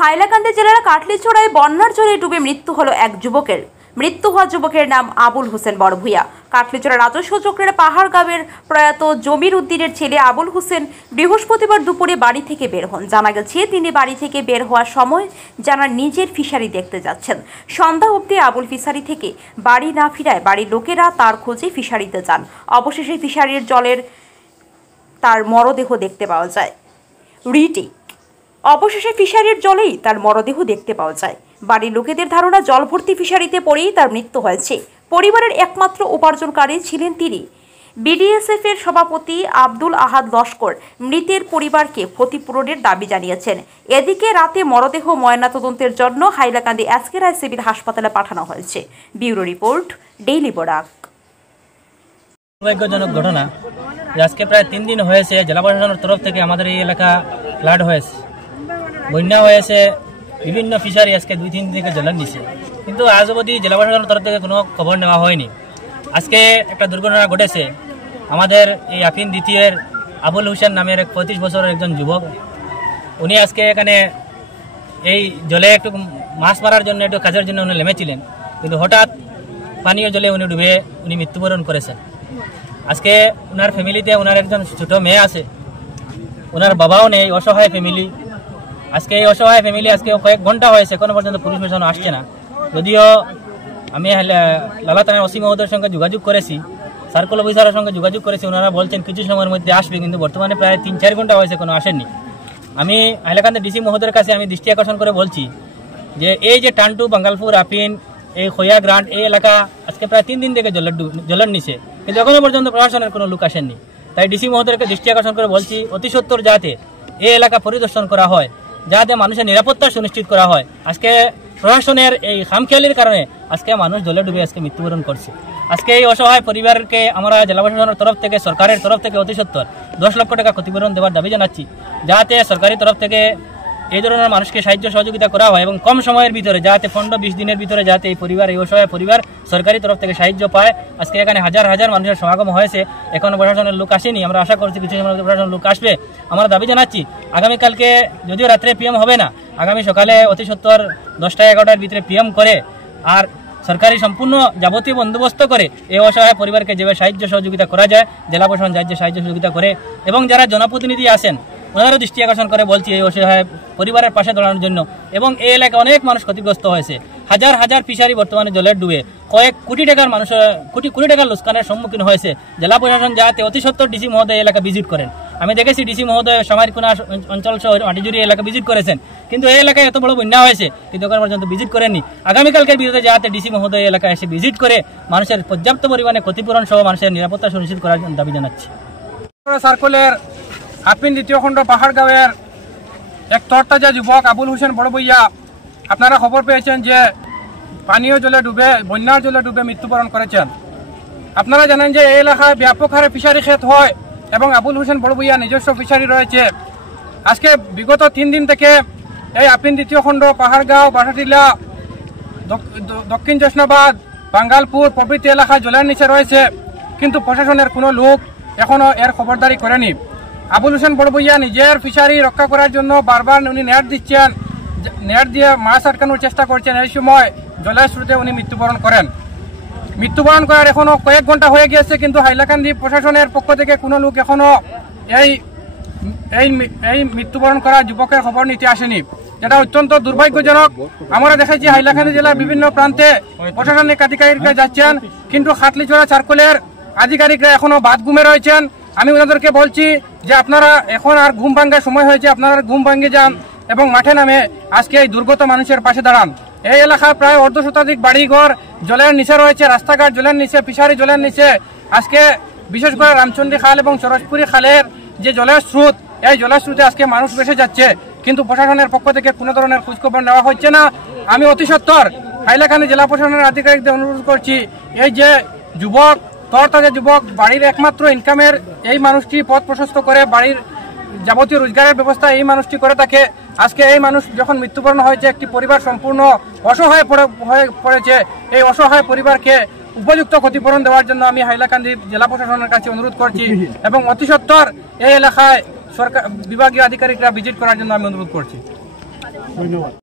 হাইলাকান্দি জেলার কাটলিছড়ায় বন্যার জলে ডুবে মৃত্যু হলো এক যুবকের। মৃত্যু হওয়া যুবকের নাম আবুল হোসেন বড়ভূঁইয়া। কাটলিছড়া রাজস্ব চক্রের পাহাড় গ্রামের প্রয়াত জমির উদ্দিনের ছেলে আবুল হোসেন বৃহস্পতিবার দুপুরে বাড়ি থেকে বের হন। জানা গেছে তিনি বাড়ি থেকে বের হওয়ার সময় জানার নিজের ফিশারি দেখতে যাচ্ছেন। সন্ধ্যা অবধি আবুল ফিশারি থেকে বাড়ি না ফিরায় বাড়ির লোকেরা তার খোঁজে ফিশারিতে যান। অবশেষে ফিশারির জলের তার মরদেহ দেখতে পাওয়া যায়। অবশেষে ফিশারির জলেই তার মরদেহ দেখতে পাওয়া যায়। বাড়ির লোকেদের ধারণা জল ভর্তি ফিশারিতে পড়েই তার মৃত্যু হয়েছে। পরিবারের একমাত্র উপার্জনকারী ছিলেন তিনি। বিডিএসএফ এর সভাপতি আব্দুল আহাদ লস্কর মৃতের পরিবারকে ক্ষতিপূরণের দাবি জানিয়েছেন। এদিকে রাতে মরদেহ ময়নাতদন্তের জন্য হাইলাকান্দি এসকে রায় সিভিল হাসপাতালে পাঠানো হয়েছে। Bureau report, daily Barak. দুর্ভাগ্যজনক ঘটনা। আজকে প্রায় 3 দিন হয়েছে জেলা প্রশাসনের তরফ থেকে আমাদের এই এলাকা ফ্লাড হয়েছে, বন্যা হয়েছে। বিভিন্ন ফিশারি আজকে 2-3 দিন থেকে জলের নিচে, কিন্তু আজ অবধি জেলা প্রশাসনের তরফ থেকে কোনো খবর নেওয়া হয়নি। আজকে একটা দুর্ঘটনা ঘটেছে। আমাদের এই আফিন দ্বিতীয়ের আবুল হোসেন নামের 35 বছরের একজন যুবক, উনি আজকে এখানে এই জলে একটু মাছ মারার জন্য, একটু কাজের জন্য উনি নেমেছিলেন, কিন্তু হঠাৎ পানীয় জলে উনি ডুবে মৃত্যুবরণ করেছেন। আজকে ওনার ফ্যামিলিতে ওনার একজন ছোট মেয়ে আছে, ওনার বাবাও নেই, অসহায় ফ্যামিলি। আজকে এই অসহায় ফ্যামিলি আজকে কয়েক ঘন্টা হয়েছে, এখনো পর্যন্ত পুলিশ প্রশাসন আসছে না। যদিও আমি লালা থানার ওসি মহোদয়ের সঙ্গে যোগাযোগ করেছি, সার্কেল অফিসারের সঙ্গে যোগাযোগ করেছি, ওনারা বলছেন কিছু সময়ের মধ্যে আসবে, কিন্তু বর্তমানে প্রায় 3-4 ঘন্টা হয়েছে কোনো আসেননি। আমি হাইলাকান্দি ডিসি মহোদয়ের কাছে আমি দৃষ্টি আকর্ষণ করে বলছি যে এই যে টান্টু, বাঙ্গালপুর, আপিন, এই খোয়া গ্রান্ট, এই এলাকা আজকে প্রায় 3 দিন থেকে জলের নিচে, কিন্তু এখনো পর্যন্ত প্রশাসনের কোনো লোক আসেননি। তাই ডিসি মহোদয়কে দৃষ্টি আকর্ষণ করে বলছি অতি সত্বর যাতে এই এলাকা পরিদর্শন করা হয়, যাতে মানুষের নিরাপত্তা সুনিশ্চিত করা হয়। আজকে প্রশাসনের এই খামখেয়ালির কারণে আজকে মানুষ জলে ডুবে আজকে মৃত্যুবরণ করছে। আজকে এই অসহায় পরিবারকে আমরা জেলা প্রশাসনের তরফ থেকে, সরকারের তরফ থেকে অতি সত্বর 10 লক্ষ টাকা ক্ষতিপূরণ দেওয়ার দাবি জানাচ্ছি, যাতে সরকারি তরফ থেকে এই ধরনের মানুষকে সাহায্য সহযোগিতা করা হয় এবং কম সময়ের ভিতরে, যাতে 15-20 দিনের ভিতরে যাতে এই পরিবার, এই অসহায় পরিবার সরকারি তরফ থেকে সাহায্য পায়। আজকে এখানে হাজার হাজার মানুষের সমাগম হয়েছে, এখনো প্রশাসনের লোক আসেনি। আমরা আশা করছি কিছু সময় প্রশাসনের লোক আসবে। আমরা দাবি জানাচ্ছি আগামীকালকে, যদিও রাত্রে পিএম হবে না, আগামী সকালে অতি সত্বর 10টা-11টার ভিতরে পিএম করে আর সরকারি সম্পূর্ণ যাবতীয় বন্দোবস্ত করে এই অসহায় পরিবারকে যেভাবে সাহায্য সহযোগিতা করা যায়, জেলা প্রশাসন যাতে সাহায্য সহযোগিতা করে এবং যারা জনপ্রতিনিধি আসেন ওনারও দৃষ্টি আকর্ষণ করে বলছি এই অসহায় পরিবারের পাশে দাঁড়ানোর জন্য। এবং এই এলাকায় অনেক মানুষ ক্ষতিগ্রস্ত হয়েছে, হাজার হাজার ফিশারি বর্তমানে জলের ডুবে কয়েক কোটি টাকার মানুষ কোটি টাকার লোকসানের সম্মুখীন হয়েছে। জেলা প্রশাসন যাতে অতি সত্বর ডিসি মহোদয় এলাকা ভিজিট করেন। আমি দেখেছি ডিসি মহোদয় সামারকুনা অঞ্চল সহ মাটিজুড়ি এলাকা ভিজিট করেছেন, কিন্তু এই এলাকায় এত বড় বন্যা হয়েছে কিন্তু এখন পর্যন্ত ভিজিট করেননি। আগামীকালকের বিরুদ্ধে যাতে ডিসি মহোদয় এলাকায় এসে ভিজিট করে মানুষের পর্যাপ্ত পরিমাণে ক্ষতিপূরণ সহ মানুষের নিরাপত্তা সুনিশ্চিত করার দাবি জানাচ্ছি। সার্কুলের আপিন দ্বিতীয় খণ্ড পাহাড়গাঁওয়ের এক তরতাজা যুবক আবুল হোসেন বড়ভূঁইয়া, আপনারা খবর পেয়েছেন যে পানীয় জলে ডুবে, বন্যার জলে ডুবে মৃত্যুবরণ করেছেন। আপনারা জানেন যে এই এলাকায় ব্যাপক হারে ফিশারি ক্ষেত হয় এবং আবুল হোসেন বড়ভূঁইয়া নিজস্ব ফিশারি রয়েছে। আজকে বিগত 3 দিন থেকে এই আপিন দ্বিতীয় খণ্ড, পাহাড়গাঁও, বাটাটিলা, দক্ষিণ জেসনাবাদ, বাঙ্গালপুর প্রভৃতি এলাকায় জলের নিচে রয়েছে, কিন্তু প্রশাসনের কোনো লোক এখনো এর খবরদারি করেনি। আবুল হোসেন বড়ভূঁইয়া নিজের ফিশারি রক্ষা করার জন্য বারবার উনি নেট দিচ্ছেন, নেট দিয়ে মাছ আটকানোর চেষ্টা করছেন। এই সময় জলের স্রোতে উনি মৃত্যুবরণ করেন। মৃত্যুবরণ করার এখনো কয়েক ঘন্টা হয়ে গিয়েছে, কিন্তু হাইলাকান্দি প্রশাসনের পক্ষ থেকে কোনো লোক এখনো এই মৃত্যুবরণ করা যুবকের খবর নিতে আসেনি, যেটা অত্যন্ত দুর্ভাগ্যজনক। আমরা দেখেছি হাইলাকান্দি জেলার বিভিন্ন প্রান্তে প্রশাসনিক আধিকারিকরা যাচ্ছেন, কিন্তু খাটলিছড়া সার্কেলের আধিকারিকরা এখনো বাদ ঘুমে রয়েছেন। আমি ওনাদেরকে বলছি যে আপনারা এখন আর ঘুম ভাঙ্গার সময় হয়েছে, আপনারা ঘুম ভাঙ্গে যান এবং মাঠে নামে আজকে এই দুর্গত মানুষের পাশে দাঁড়ান। এই এলাকায় প্রায় 1/2 শতাধিক বাড়িঘর জলের নিচে রয়েছে, রাস্তাঘাট জলের নিচে, ফিশারি জলের নিচে। আজকে বিশেষ করে রামচন্দ্রী খাল এবং সরসপুরি খালের যে জলের স্রোত, এই জলের স্রোতে আজকে মানুষ ভেসে যাচ্ছে, কিন্তু প্রশাসনের পক্ষ থেকে কোনো ধরনের খোঁজখবর নেওয়া হচ্ছে না। আমি অতি সত্বর হাইলাকান্দি জেলা প্রশাসনের আধিকারিকদের অনুরোধ করছি, এই যে যুবক, তরতাজা যুবক, বাড়ির একমাত্র ইনকামের এই মানুষটি পথ প্রশস্ত করে, বাড়ির যাবতীয় রোজগারের ব্যবস্থা এই মানুষটি করে থাকে। আজকে এই মানুষ যখন মৃত্যুবরণ হয়েছে, একটি পরিবার সম্পূর্ণ অসহায় হয়ে পড়েছে। এই অসহায় পরিবারকে উপযুক্ত ক্ষতিপূরণ দেওয়ার জন্য আমি হাইলাকান্দি জেলা প্রশাসনের কাছে অনুরোধ করছি এবং অতি সত্বর এই এলাকায় সরকার বিভাগীয় আধিকারিকরা ভিজিট করার জন্য আমি অনুরোধ করছি। ধন্যবাদ।